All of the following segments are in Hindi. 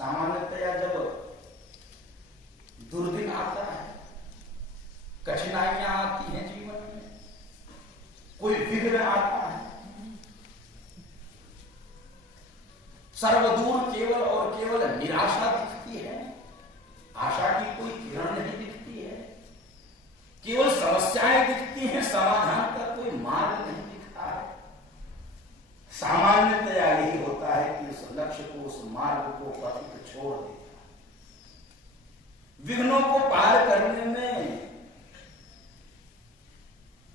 सामान्यतया जब दुर्दिन आता है, कठिनाइयां आती हैं जीवन में, कोई विघ्न आता है, सर्वदूर केवल और केवल निराशा दिखती है, आशा की कोई किरण नहीं दिखती है, केवल समस्याएं दिखती हैं, समाधान का कोई मार्ग नहीं दिखता है। सामान्यतया यही होता है कि उस लक्ष्य को, उस मार्ग को, पथ को छोड़ देता है। विघ्नों को पार करने में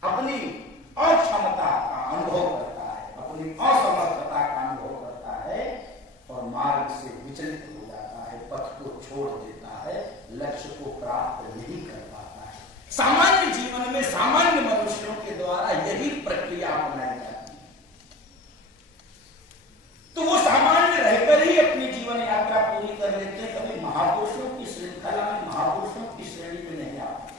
अपनी अक्षमता का अनुभव करता है, अपनी असमर्थता का अनुभव करता है और मार्ग से विचलित हो जाता है, पथ को छोड़ देता है, लक्ष्य को प्राप्त नहीं कर पाता है। सामान्य जीवन में सामान्य मनुष्यों के द्वारा यही प्रक्रिया अपनाई जाती है। तो वो सामान्य रहकर ही अपनी जीवन यात्रा पूरी कर लेते हैं, कभी महापुरुषों की श्रृंखला में, महापुरुषों की श्रेणी में नहीं आते।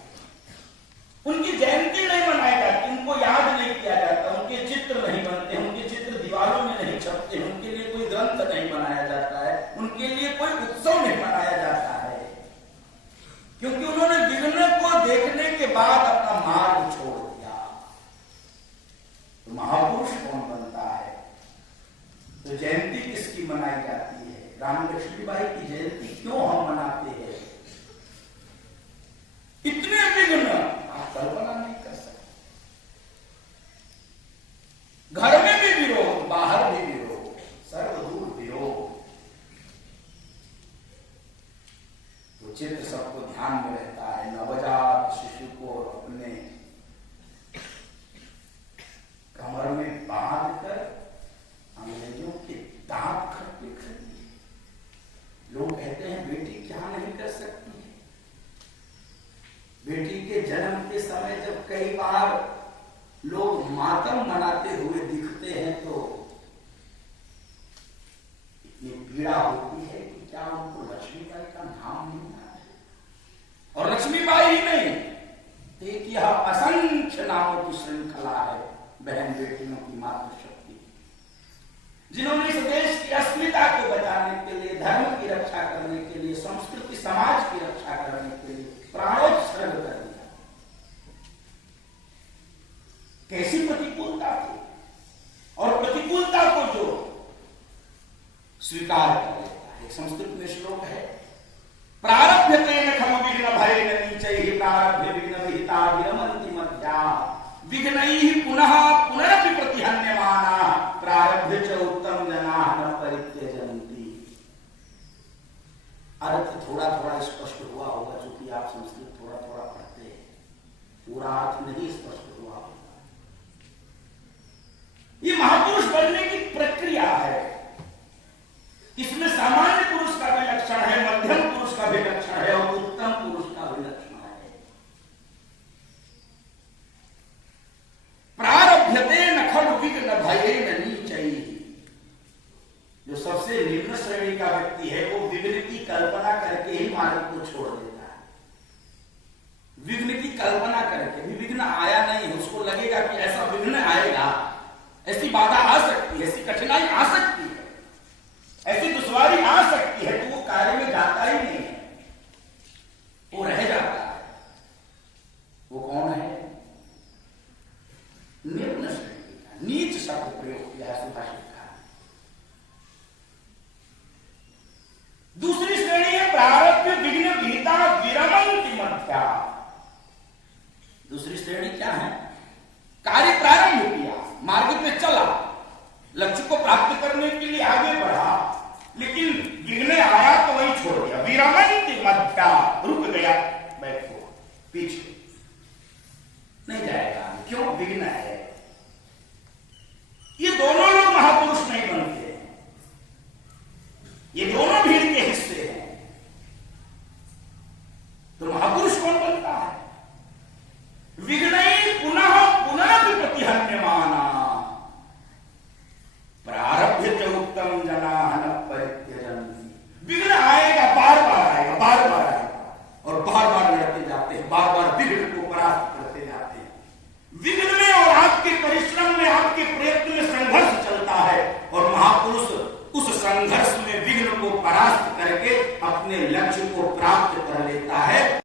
उनकी जयंती नहीं मनाई जाती, उनको याद नहीं किया जाता, उनके चित्र नहीं बनते, उनके चित्र दीवारों में नहीं छपते, उनके लिए कोई ग्रंथ नहीं बनाया जाता है, उनके लिए कोई उत्सव नहीं मनाया जाता है, क्योंकि उन्होंने विघ्न को देखने के बाद अपना मार्ग छोड़ दिया। तो महापुरुष कौन बनता है? तो जयंती किसकी मनाई जाती है? रानी लक्ष्मीबाई की जयंती क्यों हम मनाते हैं? इतने विघ्न आप कल्पना नहीं कर सकते। घर में भी विरोध, बाहर भी विरोध, सर्वदूर विरोध। तो चित्र सबको ध्यान में रहता है। नवजात शिशु को अपने कमर में बांध कर अंग्रेजों के दांत खट्टे कर दिए। लोग कहते हैं बेटी क्या नहीं कर सकती है। बेटी के जन्म के समय जब कई बार लोग मातम मनाते हुए दिखते हैं तो इतनी पीड़ा होती है कि क्या उनको लक्ष्मीबाई का नाम नहीं आता है। और लक्ष्मीबाई ही नहीं, एक यह असंख्य नामों की श्रृंखला है बहन बेटियों की मातृशक्ति, जिन्होंने इस देश की अस्मिता को बचाने के लिए, धर्म की रक्षा करने के लिए, संस्कृति समाज की रक्षा करने के लिए प्राणोत्सर्ग कर दिया। कैसी प्रतिकूलता थी, और प्रतिकूलता को जो स्वीकार कर लेता है। संस्कृत में श्लोक है, प्रारभ्यते न खलु विघ्न भयेन नीचैः प्रारभ्य विघ्न विहिता विरमन्ति मध्या विघ्नैः पुनः पुनरपि प्रतिहन्यमानाः प्रारभ्य च उत्तम जनाः न परित्यजन्ति। अर्थ थोड़ा थोड़ा स्पष्ट हुआ होगा, क्योंकि आप संस्कृत थोड़ा थोड़ा पढ़ते हैं, पूरा अर्थ नहीं स्पष्ट हुआ होगा। ये महापुरुष बनने की प्रक्रिया है। इसमें सामान्य पुरुष का भी लक्षण है, मध्यम पुरुष का भी लक्षण है और उत्तम पुरुष का भी लक्षण है। प्रारभ्यते न खलु विघ्न भयेन नीचैः। जो सबसे निम्न श्रेणी का व्यक्ति है वो विघ्न की कल्पना करके ही मार्ग को छोड़ देता है। विघ्न की कल्पना करके भी विघ्न आया नहीं, उसको लगेगा कि ऐसा विघ्न आएगा, ऐसी बाधा आ सकती है, ऐसी कठिनाई आ सकती है, ऐसी दुश्वारी आ सकती है, तो वो कार्य में जाता ही नहीं है, वो रह जाता है। वो कौन है? निम्न श्रेणी का। नीच शब्द प्रयोग किया है सुभाषित का। दूसरी श्रेणी है प्रारब्ध विघ्न विहिता विरमन्ति मध्या। दूसरी श्रेणी क्या है? कार्य प्रारंभ किया, मार्ग पे चला, लक्ष्य को प्राप्त करने के लिए आगे बढ़ा, लेकिन विघ्न आया तो वही छोड़ दिया। विरमन्ति मध्या, रुक गया, बैठो, पीछे नहीं जाएगा। क्यों? विघ्न है। ये दोनों लोग महापुरुष नहीं बनते, ये दोनों भीड़ के हिस्से हैं। तो महापुरुष कौन बनता है? विघ्नैः पुनः पुनरपि प्रतिहन्यमाना प्रारभ्य च उत्तम जनाः न परित्यजन्ति। विघ्न आएगा, बार बार आएगा, बार बार आएगा, और बार बार लड़ते जाते हैं, बार बार विघ्न को परास्त करते जाते हैं। विघ्न में और आपके परिश्रम में, आपके प्रयत्न में संघर्ष चलता है, और महापुरुष उस संघर्ष में विघ्न को परास्त करके